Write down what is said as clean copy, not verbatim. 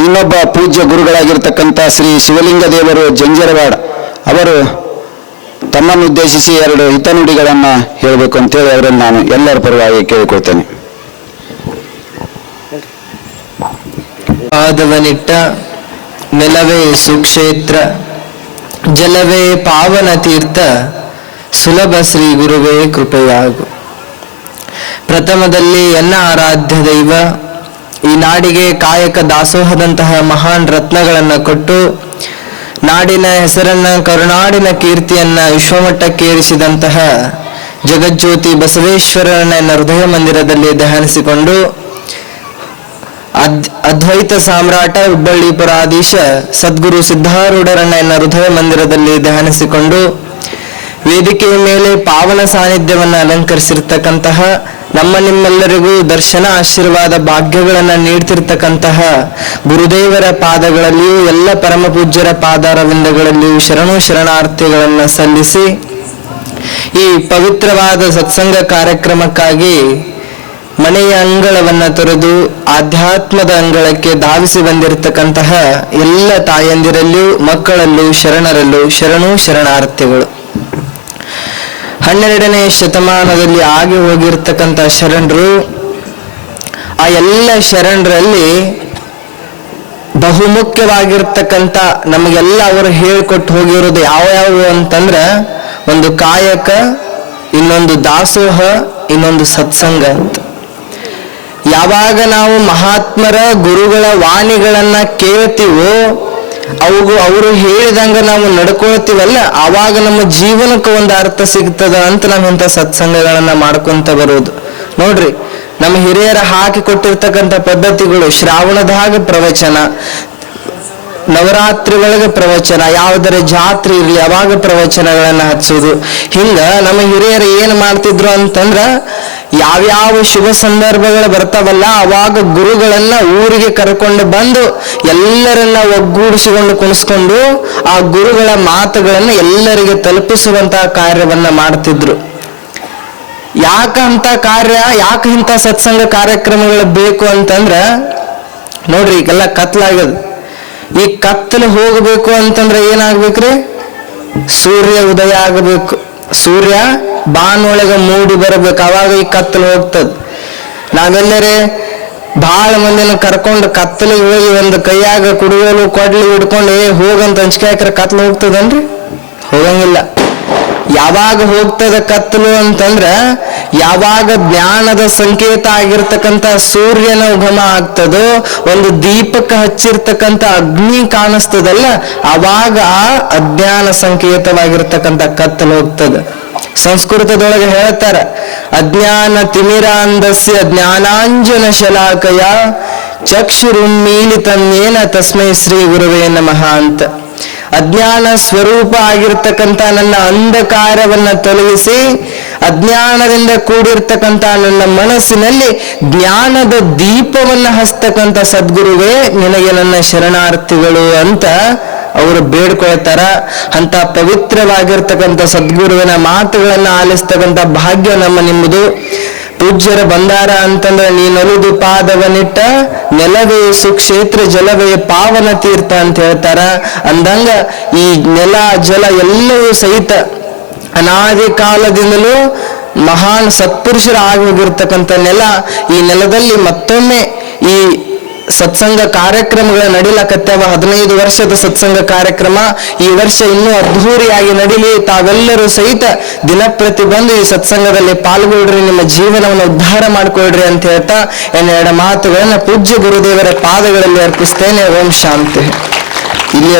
ಇನ್ನೊಬ್ಬ ಪೂಜ್ಯ ಗುರುಗಳಾಗಿರ್ತಕ್ಕಂಥ ಶ್ರೀ ಶಿವಲಿಂಗ ದೇವರು ಜಂಜರವಾಡ ಅವರು ತಮ್ಮನ್ನು ಉದ್ದೇಶಿಸಿ 2 ಹಿತನುಡಿಗಳನ್ನು ಹೇಳಬೇಕು ಅಂತೇಳಿ ಅವರನ್ನು ನಾನು ಎಲ್ಲರ ಪರವಾಗಿ ಕೇಳಿಕೊಳ್ತೇನೆ. ಪಾದವನಿಟ್ಟ ನೆಲವೇ ಸುಕ್ಷೇತ್ರ, ಜಲವೇ ಪಾವನ ತೀರ್ಥ, ಸುಲಭ ಶ್ರೀ ಗುರುವೇ ಕೃಪೆಯಾಗು. ಪ್ರಥಮದಲ್ಲಿ ಎನ್ನ ಆರಾಧ್ಯ ದೈವ ಈ ನಾಡಿಗೆ ಕಾಯಕ ದಾಸೋಹದಂತಹ ಮಹಾನ್ ರತ್ನಗಳನ್ನು ಕೊಟ್ಟು ನಾಡಿನ ಹೆಸರನ್ನ, ಕರುನಾಡಿನ ಕೀರ್ತಿಯನ್ನ ವಿಶ್ವಮಟ್ಟಕ್ಕೇರಿಸಿದಂತಹ ಜಗಜ್ಯೋತಿ ಬಸವೇಶ್ವರನ ಹೃದಯ ಮಂದಿರದಲ್ಲಿ ಧ್ಯಾನಿಸಿಕೊಂಡು ಅದ್ವೈತ ಸಾಮ್ರಾಟ ಹುಬ್ಬಳ್ಳಿ ಪುರಾಧೀಶ ಸದ್ಗುರು ಸಿದ್ಧಾರೂಢರನ್ನ ಹೃದಯ ಮಂದಿರದಲ್ಲಿ ಧ್ಯಾನಿಸಿಕೊಂಡು ವೇದಿಕೆಯ ಮೇಲೆ ಪಾವನ ಸಾನ್ನಿಧ್ಯವನ್ನು ಅಲಂಕರಿಸಿರ್ತಕ್ಕಂತಹ ನಮ್ಮ ನಿಮ್ಮೆಲ್ಲರಿಗೂ ದರ್ಶನ ಆಶೀರ್ವಾದ ಭಾಗ್ಯಗಳನ್ನು ನೀಡ್ತಿರ್ತಕ್ಕಂತಹ ಗುರುದೇವರ ಪಾದಗಳಲ್ಲಿಯೂ ಎಲ್ಲ ಪರಮ ಪೂಜ್ಯರ ಪಾದಾರವಿಂದಗಳಲ್ಲಿಯೂ ಶರಣಾರ್ಥಿಗಳನ್ನು ಸಲ್ಲಿಸಿ ಈ ಪವಿತ್ರವಾದ ಸತ್ಸಂಗ ಕಾರ್ಯಕ್ರಮಕ್ಕಾಗಿ ಮನೆಯ ಅಂಗಳವನ್ನ ತೊರೆದು ಆಧ್ಯಾತ್ಮದ ಅಂಗಳಕ್ಕೆ ಧಾವಿಸಿ ಬಂದಿರತಕ್ಕಂತಹ ಎಲ್ಲ ತಾಯಂದಿರಲ್ಲೂ ಮಕ್ಕಳಲ್ಲೂ ಶರಣರಲ್ಲೂ ಶರಣಾರ್ಥಿಗಳು. 12ನೇ ಶತಮಾನದಲ್ಲಿ ಆಗಿ ಹೋಗಿರ್ತಕ್ಕಂಥ ಶರಣರು, ಆ ಎಲ್ಲ ಶರಣರಲ್ಲಿ ಬಹುಮುಖ್ಯವಾಗಿರ್ತಕ್ಕಂಥ ನಮಗೆಲ್ಲ ಅವರು ಹೇಳಿಕೊಟ್ಟು ಹೋಗಿರೋದು ಯಾವ ಅಂತಂದ್ರೆ, ಒಂದು ಕಾಯಕ, ಇನ್ನೊಂದು ದಾಸೋಹ, ಇನ್ನೊಂದು ಸತ್ಸಂಗ ಅಂತ. ಯಾವಾಗ ನಾವು ಮಹಾತ್ಮರ ಗುರುಗಳ ವಾಣಿಗಳನ್ನ ಕೇಳ್ತೀವೋ, ಅವರು ಹೇಳಿದಂಗ ನಾವು ನಡ್ಕೊಳ್ತೀವಲ್ಲ, ಆವಾಗ ನಮ್ಮ ಜೀವನಕ್ಕೆ ಒಂದು ಅರ್ಥ ಸಿಗ್ತದ ಅಂತ ನಾವು ಇಂಥ ಸತ್ಸಂಗಗಳನ್ನ ಮಾಡ್ಕೊಂತ ಬರೋದು. ನೋಡ್ರಿ, ನಮ್ಮ ಹಿರಿಯರ ಹಾಕಿ ಕೊಟ್ಟಿರ್ತಕ್ಕಂಥ ಪದ್ಧತಿಗಳು, ಶ್ರಾವಣದಾಗ ಪ್ರವಚನ, ನವರಾತ್ರಿ ಒಳಗೆ ಪ್ರವಚನ, ಯಾವುದರ ಜಾತ್ರೆ ಇರಲಿ ಅವಾಗ ಪ್ರವಚನಗಳನ್ನ ಹಚ್ಚೋದು. ಹಿಂಗ ನಮ್ಮ ಹಿರಿಯರು ಏನ್ ಮಾಡ್ತಿದ್ರು ಅಂತಂದ್ರ, ಯಾವ್ಯಾವ ಶುಭ ಸಂದರ್ಭಗಳು ಬರ್ತಾವಲ್ಲ ಅವಾಗ ಗುರುಗಳನ್ನ ಊರಿಗೆ ಕರ್ಕೊಂಡು ಬಂದು ಎಲ್ಲರನ್ನ ಒಗ್ಗೂಡಿಸಿಕೊಂಡು ಕುಣಿಸ್ಕೊಂಡು ಆ ಗುರುಗಳ ಮಾತುಗಳನ್ನ ಎಲ್ಲರಿಗೆ ತಲುಪಿಸುವಂತಹ ಕಾರ್ಯವನ್ನ ಮಾಡ್ತಿದ್ರು. ಯಾಕೆ ಇಂಥ ಸತ್ಸಂಗ ಕಾರ್ಯಕ್ರಮಗಳು ಬೇಕು ಅಂತಂದ್ರ, ನೋಡ್ರಿ ಈಗೆಲ್ಲ ಕತ್ಲಾಗ್ಯದ. ಈ ಕತ್ತಲು ಹೋಗಬೇಕು ಅಂತಂದ್ರೆ ಏನಾಗ್ಬೇಕ್ರಿ? ಸೂರ್ಯ ಉದಯ ಆಗಬೇಕು, ಸೂರ್ಯ ಬಾನೊಳಗೆ ಮೂಡಿ ಬರಬೇಕು, ಅವಾಗ ಈ ಕತ್ತಲು ಹೋಗ್ತದ. ನಾವೆಲ್ಲರೇ ಬಹಳ ಮಂದಿನ ಕರ್ಕೊಂಡು ಕತ್ತಲಿಗೆ ಹೋಗಿ ಒಂದು ಕೈಯಾಗ ಕುಡಿಯೋಲು ಕೊಡ್ಲಿ ಹಿಡ್ಕೊಂಡು ಹೋಗಂತ ಹಂಚಿಕೆ ಹಾಕ್ರೆ ಕತ್ಲು ಹೋಗ್ತದನ್ರಿ? ಹೋಗಂಗಿಲ್ಲ. ಯಾವಾಗ ಹೋಗ್ತದ ಕತ್ತಲು ಅಂತಂದ್ರ, ಯಾವಾಗ ಜ್ಞಾನದ ಸಂಕೇತ ಆಗಿರ್ತಕ್ಕಂಥ ಸೂರ್ಯನ ಉಗಮ ಆಗ್ತದೋ, ಒಂದು ದೀಪಕ್ಕೆ ಹಚ್ಚಿರ್ತಕ್ಕಂಥ ಅಗ್ನಿ ಕಾಣಿಸ್ತದಲ್ಲ, ಅವಾಗ ಆ ಅಜ್ಞಾನ ಸಂಕೇತವಾಗಿರ್ತಕ್ಕಂಥ ಕತ್ತಲು ಹೋಗ್ತದ. ಸಂಸ್ಕೃತದೊಳಗೆ ಹೇಳ್ತಾರ, ಅಜ್ಞಾನ ತಿಮಿರಾಂಧಸ್ಯ ಜ್ಞಾನಾಂಜನ ಶಲಾಕಯ ಚಕ್ಷುರುನ್ಮೀಲಿತನ್ನೇನ ತಸ್ಮೈ ಶ್ರೀ ಗುರುವೇ ನಮಃ ಅಂತ. ಅಜ್ಞಾನ ಸ್ವರೂಪ ಆಗಿರ್ತಕ್ಕಂಥ ನನ್ನ ಅಂಧಕಾರವನ್ನ ತೊಲಗಿಸಿ ಅಜ್ಞಾನದಿಂದ ಕೂಡಿರ್ತಕ್ಕಂಥ ನನ್ನ ಮನಸ್ಸಿನಲ್ಲಿ ಜ್ಞಾನದ ದೀಪವನ್ನ ಹಸ್ತಕ್ಕಂಥ ಸದ್ಗುರುವೇ ನಿನಗೆ ನನ್ನ ಶರಣಾರ್ಥಿಗಳು ಅಂತ ಅವರು ಬೇಡ್ಕೊಳ್ತಾರ. ಅಂತ ಪವಿತ್ರವಾಗಿರ್ತಕ್ಕಂಥ ಸದ್ಗುರುವಿನ ಮಾತುಗಳನ್ನ ಆಲಿಸ್ತಕ್ಕಂಥ ಭಾಗ್ಯ ನಮ್ಮ ನಿಮ್ಮದು. ಪೂಜ್ಯರ ಬಂದಾರ ಅಂತಂದ್ರೆ, ನೀನೊಲಿದು ಪಾದವನಿಟ್ಟ ನೆಲವೇ ಸುಕ್ಷೇತ್ರ, ಜಲವೇ ಪಾವನ ತೀರ್ಥ ಅಂತ ಹೇಳ್ತಾರ. ಅಂದಂಗ ಈ ನೆಲ ಜಲ ಎಲ್ಲವೂ ಸಹಿತ ಅನಾದಿ ಕಾಲದಿಂದಲೂ ಮಹಾನ್ ಸತ್ಪುರುಷರ ಆಗಿ ಹೋಗಿರ್ತಕ್ಕಂಥ ನೆಲ. ಈ ನೆಲದಲ್ಲಿ ಮತ್ತೊಮ್ಮೆ ಈ ಸತ್ಸಂಗ ಕಾರ್ಯಕ್ರಮಗಳ ನಡಿಲಕತ್ತವ. 15 ವರ್ಷದ ಸತ್ಸಂಗ ಕಾರ್ಯಕ್ರಮ ಈ ವರ್ಷ ಇನ್ನೂ ಅದ್ಧೂರಿಯಾಗಿ ನಡೀಲಿ. ತಾವೆಲ್ಲರೂ ಸಹಿತ ದಿನಪ್ರತಿ ಬಂದು ಈ ಸತ್ಸಂಗದಲ್ಲಿ ಪಾಲ್ಗೊಳ್ರಿ, ನಿಮ್ಮ ಜೀವನವನ್ನು ಉದ್ಧಾರ ಮಾಡಿಕೊಳ್ರಿ ಅಂತ ಹೇಳ್ತಾ ಎನ್ನೆರಡು ಮಾತುಗಳನ್ನ ಪೂಜ್ಯ ಗುರುದೇವರ ಪಾದಗಳಲ್ಲಿ ಅರ್ಪಿಸ್ತೇನೆ. ಓಂ ಶಾಂತಿ. ಇಲ್ಲಿ